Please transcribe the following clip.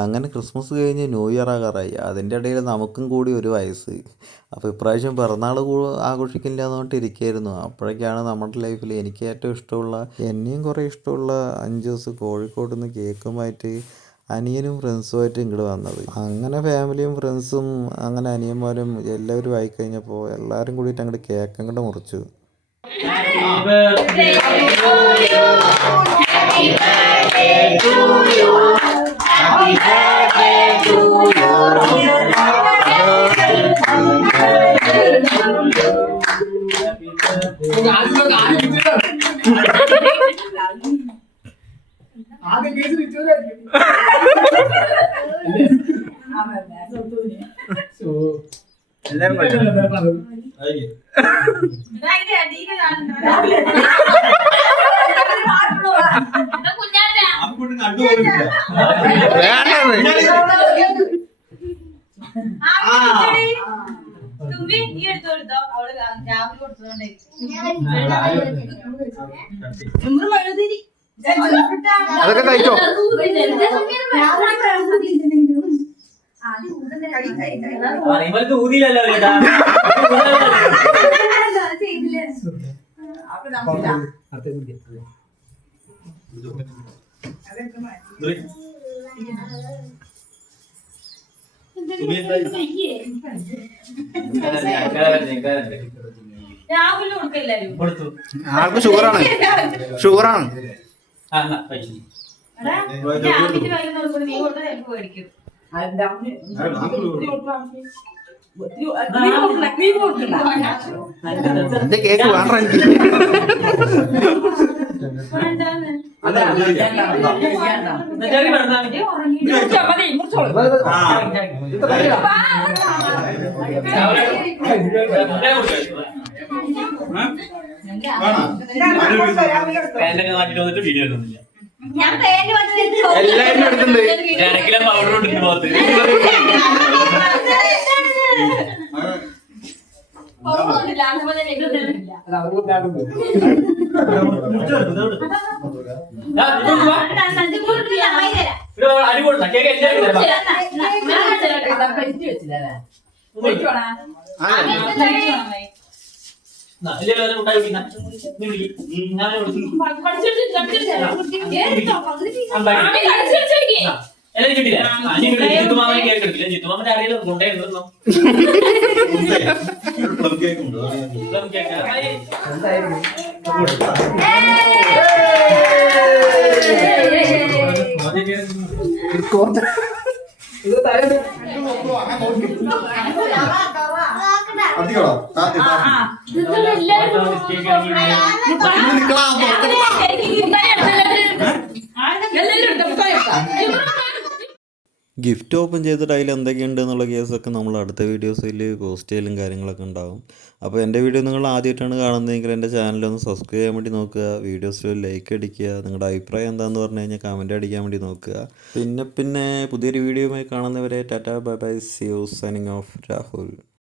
അങ്ങനെ ക്രിസ്മസ് കഴിഞ്ഞ് new year ആകാറായി. അതിൻ്റെ ഇടയിൽ നമുക്കും കൂടി ഒരു വയസ്സ്. അപ്പോൾ ഇപ്രാവശ്യം പിറന്നാൾ ആഘോഷിക്കില്ല എന്നുകൊണ്ട് ഇരിക്കുകയായിരുന്നു. അപ്പോഴൊക്കെയാണ് നമ്മുടെ ലൈഫിൽ എനിക്ക് ഏറ്റവും ഇഷ്ടമുള്ള, എന്നെയും കുറേ ഇഷ്ടമുള്ള 5 ദിവസം കോഴിക്കോട് നിന്ന് കേക്കുമായിട്ട് അനിയനും ഫ്രണ്ട്സുമായിട്ട് ഇങ്ങോട്ട് വന്നത്. അങ്ങനെ ഫാമിലിയും ഫ്രണ്ട്സും അങ്ങനെ അനിയന്മാരും എല്ലാവരും ആയിക്കഴിഞ്ഞപ്പോൾ എല്ലാവരും കൂടിയിട്ട് അങ്ങോട്ട് കേക്ക് അങ്ങോട്ട് മുറിച്ചു. അതൊക്കെ കഴിച്ചോ? ആൾക്ക് ഷുഗറാണ്. എന്റെ കേക്ക് വേണ്ട എനിക്ക്. എല്ലാരും എടുത്തിട്ടുണ്ട്. ഗിഫ്റ്റ് ഓപ്പൺ ചെയ്തിട്ട് അതിൽ എന്തൊക്കെയുണ്ട് എന്നുള്ള കേസൊക്കെ നമ്മൾ അടുത്ത വീഡിയോസിൽ പോസ്റ്റ് ചെയ്യലും കാര്യങ്ങളൊക്കെ ഉണ്ടാവും. അപ്പോൾ എൻ്റെ വീഡിയോ നിങ്ങൾ ആദ്യമായിട്ടാണ് കാണുന്നതെങ്കിൽ എൻ്റെ ചാനലൊന്ന് സബ്സ്ക്രൈബ് ചെയ്യാൻ വേണ്ടി നോക്കുക. വീഡിയോസിൽ ലൈക്ക് അടിക്കുക. നിങ്ങളുടെ അഭിപ്രായം എന്താണെന്ന് പറഞ്ഞു കഴിഞ്ഞാൽ കമൻറ്റ് അടിക്കാൻ വേണ്ടി നോക്കുക. പിന്നെ പുതിയൊരു വീഡിയോയുമായി കാണുന്നവരെ tata bye bye, see you, signing off, Rahul.